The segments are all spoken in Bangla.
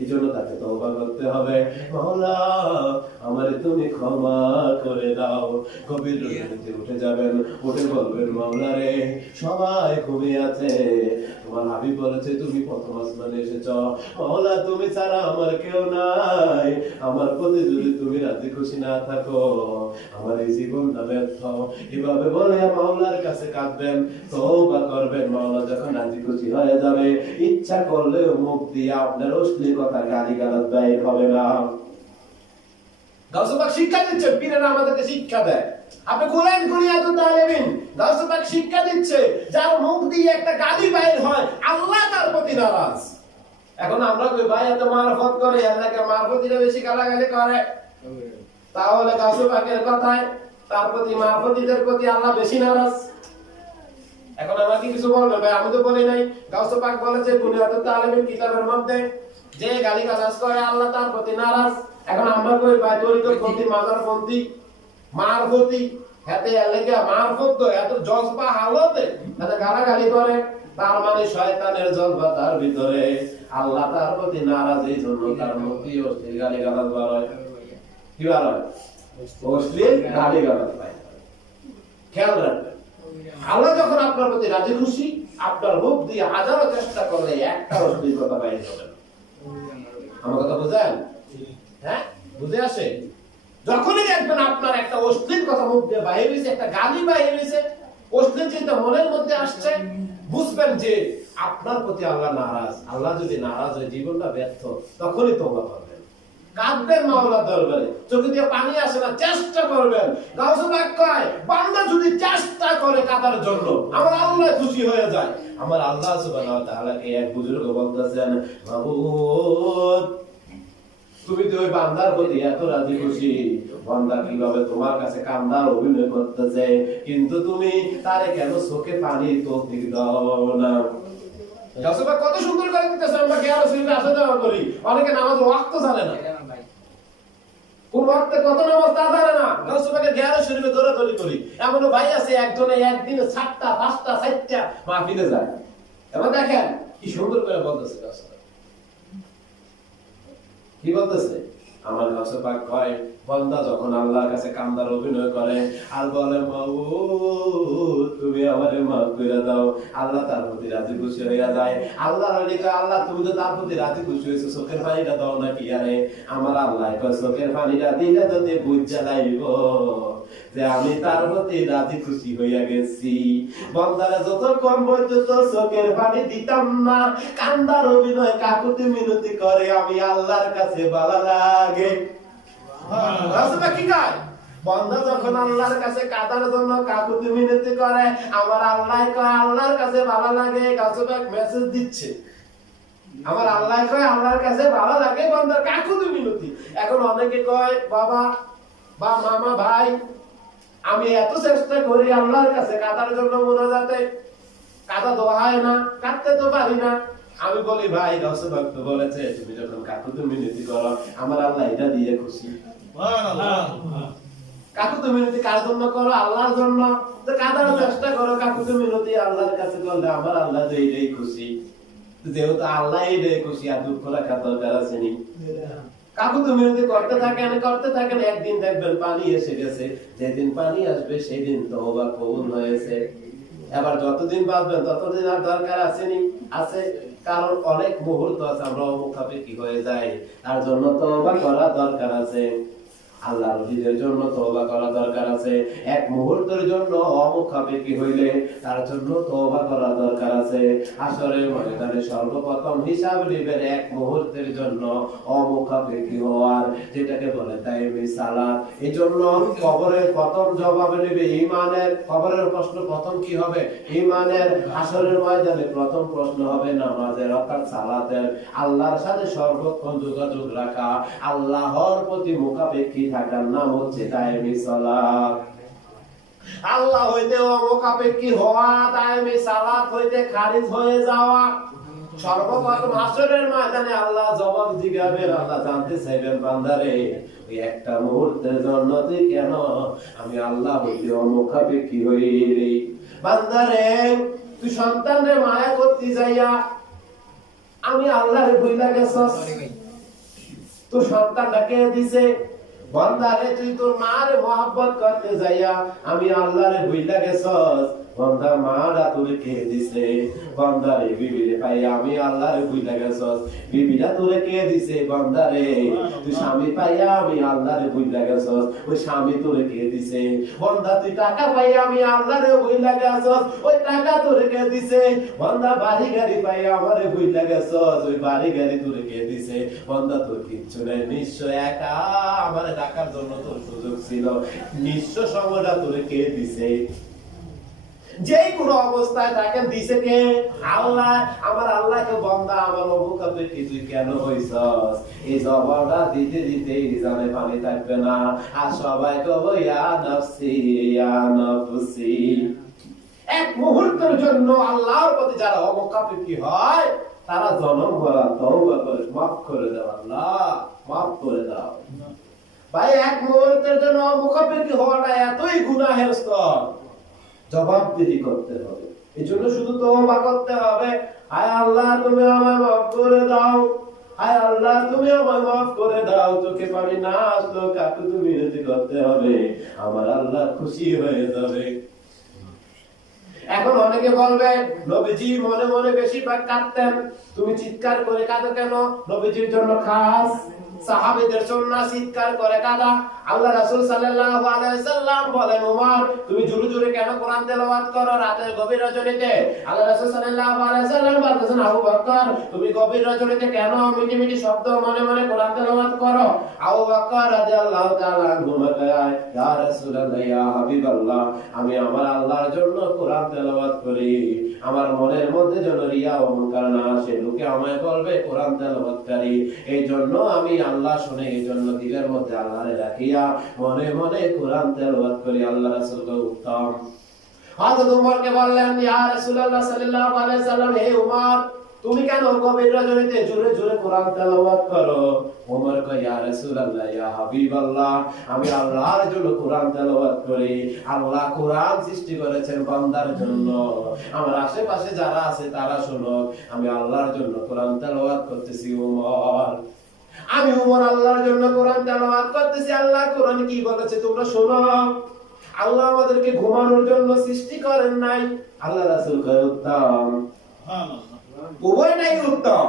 এই জন্য তাকে তওবা করতে হবে। আমারে তুমি ক্ষমা করে দাও। রজনীতে উঠে যাবেন, উঠে বলবেন সবাই আছে। তোমার হাবিব বলেছে, তুমি প্রথম আসমানে এসেছ। তুমি ছাড়া আমার কেউ নাই। আমার প্রতি যদি তুমি রাজি খুশি না থাকো, আমার এই জীবনটা ব্যর্থ। এভাবে বলে মাওলার কাছে কাঁদবেন, তওবা করবেন। মাওলা, যখন রাজি খুশি হয়ে যাবে, ইচ্ছা করলেও দিয়ে আপনার অশ্লীল কথা গালি গালাজ বাইর হবে না। গাউসুবাক শিক্ষা দিচ্ছে, পীরেরা আমাদেরকে শিক্ষা দেয়। আপনি কোরআন কুরিয়া তো তালেবিন গাউসুবাক শিক্ষা দিচ্ছে, যার মুখ দিয়ে একটা গালি বাইর হয়, আল্লাহ তার প্রতি নারাজ। এখন আমরা কই, ভাই, এত মারফত করে আল্লাহকে মারফতিরা বেশি গালাগালি করে। তাহলে গাউসুবাকের কথায়, তার প্রতি মারফতিদের প্রতি আল্লাহ বেশি নারাজ। এখন আমাকে কিছু বলবে, ভাই, আমি তো বলি নাই। পাক বলেছে বুনিয়াতুত তালিমের কিতাবের মধ্যে যে গালি গালাজ করে আল্লাহ তার প্রতি নারাজ, এখন আমরা কই ভাই তরিকত পন্থী মাজার পন্থী মারফতি হাতে এলাকা মারফত তো, এত জজবা হালতে হাতে গালাগালি করে, তার মানে শয়তানের জজবা তার ভিতরে আল্লাহ তার প্রতি নারাজ, এই জন্য তার মুক্তি অশ্লীল গালি গালাজ বার কি বার হয়? অশ্লীল গালি গালাজ পায় খেয়াল রাখবেন। আল্লাহ যখন আপনার প্রতি রাজি খুশি, আপনার মুখ দিয়ে হাজারো চেষ্টা করলে একটা অশ্লীল কথা বাইরে হবে আমার কথা বুঝেন? হ্যাঁ? বুঝে আসে? যখনই দেখবেন আপনার একটা অশ্লীল কথা মুখ দিয়ে বাইরে হয়েছে, একটা গালি বাইরে হয়েছে, অশ্লীল চিন্তা মনের মধ্যে আসছে, বুঝবেন যে আপনার প্রতি আল্লাহ নারাজ। আল্লাহ যদি নারাজ হয়, জীবনটা ব্যর্থ, তখনই তোমরা করবেন। কাঁদবেন মাওলার দরবারে চোখে দিয়ে পানি আসে না, চেষ্টা করবেন। গাউসে পাক কয়, বান্দা যদি চেষ্টা করে কাদার জন্য, আমার আল্লাহ খুশি হয়ে যায়। আমার আল্লাহ সুবহানাহু ওয়া তাআলাকে এক বুজুর্গ বলতেছেন, মাবুদ, তুমি তো ওই বান্দার প্রতি এত রাজি খুশি। বান্দা কীভাবে তোমার কাছে কান্দার অভিনয় করতেছে? কিন্তু তুমি তারে কেন চোখে পানি তৌফিক দাও না? কত সুন্দর করে দিতেছে আমরা আর সিলটা আসা যাওয়া করি? অনেকে নামাজ ওয়াক্ত জানে না। কোন ওয়াক্তে কত নামাজ তা জানে না। গাছবাকে গ্যারো শরীফে দৌড়াদৌড়ি একজনে একদিনে সাতটা, পাঁচটা, চারটা মাহফিলে যায়। এবার দেখেন, কি সুন্দর করে বলতেছে কি বলতেছে? আমার কাছে পাক কয় বন্দা যখন আল্লাহর কাছে কান্দার অভিনয় করে আর বলে মাউ তুমি আমারে মাফ করে দাও। আল্লাহ তার প্রতি রাজি খুশি হইয়া যায়। আল্লাহ রানী তো আল্লাহ, তুমি তো তার প্রতি রাজি খুশি হয়েছো চোখের পানিটা দাও না কি আরে? আমার আল্লাহ চোখের পানিটা দিলে যদি বুঝা লাইব যে আমি তার প্রতি রাজি খুশি হইয়া গেছি। বন্দারা যতক্ষণ পর্যন্ত চোখের পানি দিতাম না। কান্দার অভিনয় কাকুতি মিনতি করে আমি আল্লাহর কাছে ভালো লাগে। কি বন্ধা যখন আল্লাহর কাছে কাদার জন্য কাকুতি মিনতি করে, আমার আল্লাহ কয়, আল্লাহর কাছে ভালো লাগে। গাছবাক মেসেজ দিচ্ছে। আমার আল্লাহ কয়, আল্লাহর কাছে ভালো লাগে বন্ধার কাকুতি মিনতি। এখন অনেকে কয়, বাবা বা মামা ভাই আমি এত চেষ্টা করি আল্লাহর কাছে কাদার জন্য মোনাজাতে কাদা তো হয় না কাটতে তো পারি না। আমি বলি ভাই গাউসে ভক্ত বলেছে তুমি যখন কাকুতি মিনতি করো। আমার আল্লাহ এটা দিয়ে খুশি। কাকুতি মিনতি কার জন্য করো? আল্লাহর জন্য। তো কাদার চেষ্টা করো কাকুতি মিনতি আল্লাহর কাছে করলে আমার আল্লাহ তো এইটাই খুশি। যেহেতু আল্লাহ খুশি আর দুঃখ রাখা দরকার আছে নি। মিনতি করতে থাকেন করতে থাকেন একদিন দেখবেন পানি এসে গেছে। যেদিন পানি আসবে সেদিন তওবা কবুল হয়েছে। এবার যতদিন বাঁচবেন ততদিন আর দরকার আসেনি আছে। কারণ অনেক মুহূর্ত আছে আমরা অমুখাপেক্ষি হয়ে যাই তার জন্য তওবা করা দরকার আছে। আল্লাহ রবিদের জন্য তওবা করা দরকার আছে। এক মুহূর্তের জন্য অমুখাপেক্ষি হইলে তার জন্য তওবা করা দরকার আছে। আসরের ময়দানে সর্বপ্রথম হিসাব নিবেন এক মুহূর্তের জন্য অমুখাপেক্ষি হওয়ার, যেটাকে বলে তাইমি সালাত। এই জন্য কবরের প্রথম জবাব নেবে ইমানের কবরের প্রশ্ন প্রথম কি হবে? ইমানের আসরের ময়দানে প্রথম প্রশ্ন হবে নামাজের অর্থাৎ সালাতের। আল্লাহর সাথে সর্বক্ষণ যোগাযোগ রাখা, আল্লাহর প্রতি মুখাপেক্ষী থাকার নাম হচ্ছে তাইমি সালাত। আল্লাহ হইতে অমুখাপেক্ষী হওয়া তাইমি সালাত হইতে খারিজ হয়ে যাওয়া? সর্বপ্রথম আসরের ময়দানে আল্লাহ জবাব আল্লাহ জানতে চাইবেন, বান্দারে ওই একটা মুহূর্তের জন্য তুই কেন আমি আল্লাহ হইতে অমুখাপেক্ষী হই রে? বান্দারে, তুই সন্তানের মায়া করতে যাইয়া, আমি আল্লাহর ভুইলা গেছস? তোর সন্তানটা কে দিছে? বন্দারে তুই তোর মারে মহব্বত করতে যাইয়া আমি আল্লাহরে ভুইলা গেছস। বন্দা মারা তোরে কে দিছে? বন্দারে বিবিরে পাই আমি আল্লাহরে ভুইলা গেছস। বিবিরা তোরে কে দিছে বন্দারে তুই স্বামী পাইয়া আমি আল্লাহরে ভুইলা গেছস। ওই স্বামী তোরে কে দিছে? বন্দা তুই টাকা পাইয়া আমি আল্লাহরে ভুইলা গেছস। ওই টাকা তোরে কে দিছে? বন্দা বাড়ি গাড়ি পাইয়া আমারে ভুইলা গেছস। ওই বাড়ি গাড়ি তোরে কে দিছে? বন্দা তোর কিচ্ছু নাই। নিঃস্ব একা আমারে ডাকার জন্য তোর সুযোগ ছিল। নিঃস্ব সময়টা তোরে কে দিছে? যেই কোন অবস্থায় তাকে দিছে কে? আল্লাহ। আমার আল্লাহকে বন্দা, আমার অবুকাতে কি তুই কেন হইছস? এই জবাবটা দিতে দিতে জানে পানি থাকবে না। আর সবাই কব, ইয়া নফসি ইয়া নফসি। এক মুহূর্তের জন্য আল্লাহর প্রতি যারা অবকাপেক্ষী হয়, তারা জনম ভরা তওবা করে, মাফ করে দাও আল্লাহ, মাফ করে দাও। ভাই, এক মুহূর্তের জন্য মুখাপেক্ষি হওয়াটা এতই গুনাহের স্তর? জবাবদিহি করতে হবে। এই জন্য শুধু তওবা করতে হবে। আয় আল্লাহ, তুমি আমায় মাফ করে দাও। আয় আল্লাহ, তুমি আমায় মাফ করে দাও। তোকে পানি না আসলো কাকু তুমি বিরতি করতে হবে। আমার আল্লাহ খুশি হয়ে যাবে। এখন অনেকে বলবে, নবীজি মনে মনে বেশিরভাগ কাঁদতেন। তুমি চিৎকার করে কাঁদো কেন? নবীজির জন্য খাস। সাহাবীদের করে কাঁদা। আল্লাহ রাসূল সাল্লাল্লাহু আলাইহি সাল্লাম বলেন তুমি জোরে জোরে কেন কোরআন তেলাওয়াত করো রাতের গভীর রজনীতে? আল্লাহ রাসূল সাল্লাল্লাহু আলাইহি সাল্লাম আবু বকর তুমি গভীর রজনীতে কেন মিটি মিটি শব্দ মনে মনে কোরআন তেলাওয়াত করো? আবু বকর রাদিয়াল্লাহু তাআলা ইয়া রাসূলুল্লাহ, ইয়া হাবিবাল্লাহ, আমি আমার আল্লাহর জন্য কোরআন তেলাওয়াত করি। আমার মনের মধ্যে যেন রিয়া অহংকার না আসে, লোকে আমায় বলবে কোরআন তেলাওয়াতকারী। এই জন্য আমি আল্লাহ শুনে এই জন্য দিলের মধ্যে আল্লাহরে রাখিয়া মনে মনে কোরআন তেলাওয়াত করি, আল্লাহ রাসূলকে উত্তম। উমর আমি আল্লাহর জন্য কোরআন করি। আল্লাহ কোরআন সৃষ্টি করেছেন বান্দার জন্য। আমার আশেপাশে যারা আছে তারা শোনো, আমি আল্লাহর জন্য কোরআন তেলাওয়াত করতেছি ওমর আমি উমর আল্লাহর জন্য কোরআন তেলাওয়াত করতেছি। আল্লাহ কোরআন কি বলেছে তোমরা শোনো। আল্লাহ আমাদেরকে ঘুমানোর জন্য সৃষ্টি করেন নাই। আল্লাহ রাসূল কয় উত্তম। উভয়টাই উত্তম।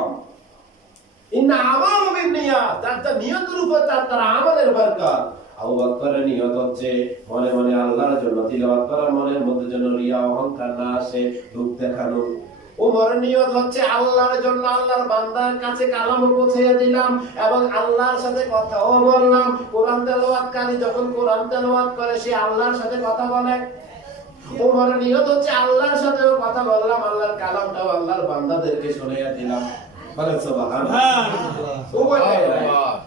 ইন্না আমালু বিন্নিয়াত যার যার নিয়তের উপর তার তার আমলের বরকত। আবু বকরের নিয়ত হচ্ছে মনে মনে আল্লাহর জন্য তিলাওয়াত করার মনের মধ্যে যেন রিয়া অহংকার না আসে রূপ দেখানো। নিয়ত হচ্ছে আল্লাহর জন্য আল্লাহর বান্দার কাছে কালাম পৌঁছাইয়া দিলাম এবং আল্লাহর সাথে কথাও বললাম। কোরআন তেলাওয়াতকারী যখন কোরআন তেলাওয়াত করে, সে আল্লাহর সাথে কথা বলে। ওমর নিয়ত হচ্ছে আল্লাহর সাথেও কথা বললাম, আল্লাহর কালামটাও আল্লাহর বান্দাদেরকে শুনাইয়া দিলাম। বলেন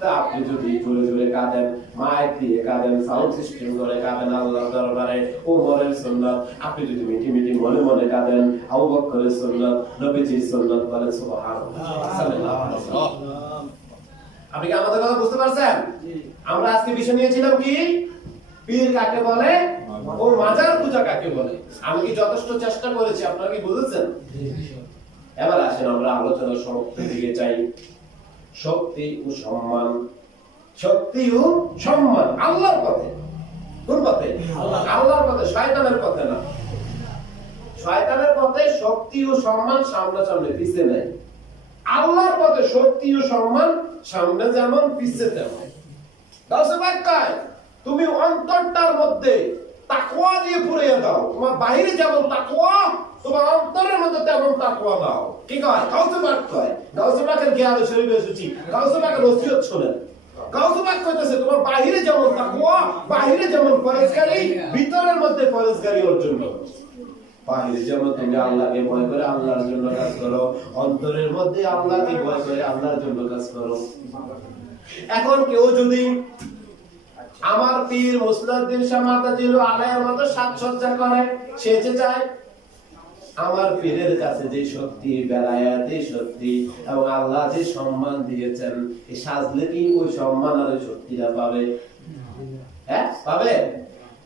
তা আপনি যদি জোরে জোরে কাঁদেন মাইক দিয়ে কাঁদেন সাউন্ড সিস্টেম করে কাঁদেন আল্লাহর দরবারে ওমরের সুন্নাত আপনি যদি মিটি মিটি মনে মনে কাঁদেন আবু বকরের সুন্নাত নবীজির সুন্নাত বলেন সুবহানাল্লাহ। সাল্লাল্লাহু আলাইহি ওয়াসাল্লাম। আপনি কি আমাদের কথা বুঝতে পারছেন? আমরা আজকে বিষয় নিয়েছিলাম কি? পীর কাকে বলে? ও মাজার পূজা কাকে বলে? আমি কি যথেষ্ট চেষ্টা করেছি আপনারা কি বুঝেছেন? এবার আসেন আমরা আলোচনা সমাপ্তির দিকে চাই শক্তি ও সম্মান। শক্তি ও সম্মান আল্লাহর পথে। কোন পথে? আল্লাহর পথে। শয়তানের পথে না। শয়তানের পথে শক্তি ও সম্মান সামনাসামনি পিছে নেই। আল্লাহর পথে শক্তি ও সম্মান সামনে যেমন পিছে তেমন। তুমি অন্তরটার মধ্যে তাকওয়া দিয়ে পুড়িয়ে দাও। তোমার বাহিরে যেমন তাকওয়া তোমার অন্তরের মধ্যে তেমন তাকওয়া কি কয়? পাক কয়? পাকের জ্ঞান শরীরে পাকের পাক কইতেছে, তোমার বাহিরে যেমন তাকওয়া, বাহিরে যেমন ভিতরের মধ্যে অর্জন করো। বাহিরে যেমন তুমি আল্লাহকে ভয় করে আল্লাহর জন্য কাজ করো, অন্তরের মধ্যে আল্লাহকে ভয় করে আল্লাহর জন্য কাজ করো। এখন কেউ যদি আমার পীর মুসলাউদ্দিন শাহ মাতাজিল আলাইয়ের মতো সাজসজ্জা করে সেজে যায় আমার পীরের কাছে যে শক্তি বেলায়াতে শক্তি এবং আল্লাহ যে সম্মান দিয়েছেন এই সাজলে কি ওই সম্মান আর ওই শক্তিটা পাবে? হ্যাঁ পাবে?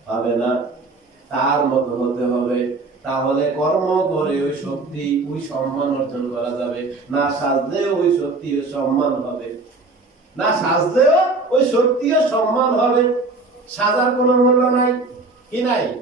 পাবে না। তার মতো হতে হবে। তাহলে কর্ম করে ওই শক্তি, ওই সম্মান অর্জন করা যাবে। না সাজলে ওই শক্তি ওই সম্মান হবে। না সাজলেও ওই শক্তি ও সম্মান হবে। সাজার কোনো মূল্য নাই। কি নাই?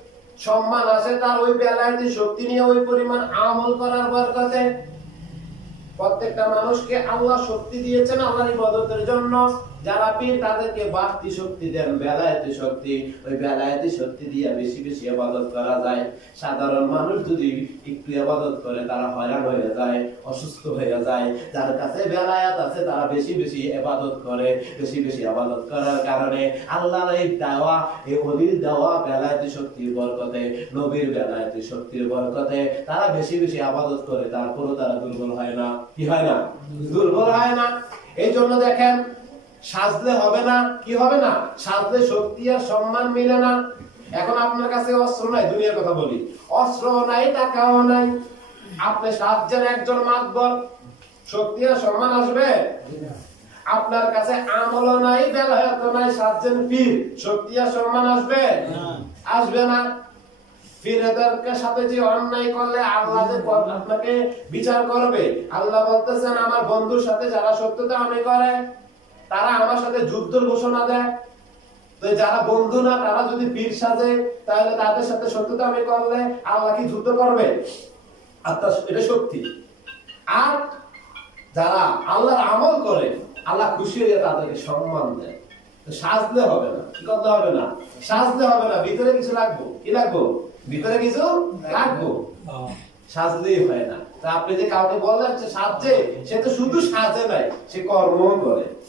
সম্মান আছে তার ওই বেলায় শক্তি নিয়ে ওই পরিমাণ আমল করার বরকতে। প্রত্যেকটা মানুষকে আল্লাহ শক্তি দিয়েছেন আল্লাহর ইবাদতের জন্য। যারা পীর, তাদেরকে বাড়তি শক্তি দেন, বেলায়েতি শক্তি। ওই বেলায়েতি শক্তি দিয়ে বেশি বেশি ইবাদত করা যায়। সাধারণ মানুষ যদি একটু ইবাদত করে, তারা হয়রান হয়ে যায়, অসুস্থ হয়ে যায়। যার কাছে বেলায়াত আছে, তারা বেশি বেশি ইবাদত করে, বেশি বেশি ইবাদত করার কারণে আল্লাহর এই দেওয়া, এই অলির দেওয়া বেলায়েতি শক্তির বরকতে, নবীর বেলায়েতি শক্তির বরকতে তারা বেশি বেশি ইবাদত করে, তারপরও তারা দুর্বল হয় না। কি হয় না? দুর্বল হয় না। এই জন্য দেখেন সাজলে হবে না, কি হবে না? সাজলে শক্তি আর সম্মান মিলে না। এখন আপনার কাছে অস্ত্র নাই, দুনিয়ার কথা বলি। অস্ত্র নাই, টাকাও নাই। আপনি সাতজন একজন মাতবর, শক্তি আর সম্মান আসবে? আপনার কাছে আমলও নাই বেলায়ত নাই সাতজন পীর, শক্তি আর সম্মান আসবে? আসবে না। সাথে যে অন্যায় করলে আল্লাহ আপনাকে বিচার করবে। আল্লাহ বলতেছেন, আমার বন্ধুর সাথে যারা সত্যতা আমি করে তারা আমার সাথে যুদ্ধের ঘোষণা দেয়। তো যারা বন্ধু না, তারা যদি পীর সাজে, তাহলে তাদের সাথে সত্যতা আমি করলে আল্লাহ কি যুদ্ধ করবে? তা- এটা সত্যি। আর যারা আল্লাহর আমল করে, আল্লাহ খুশি হয়ে তাদেরকে সম্মান দেয়। সাজলে হবে না, কি করতে হবে না? সাজলে হবে না, ভিতরে কিছু রাখব। কি রাখব? ভিতরে কিছু রাখব। সাজলেই হয় না। তা আপনি যে কাউকে বললেন সাজছে সে তো শুধু সাজে নাই, সে কর্ম করে।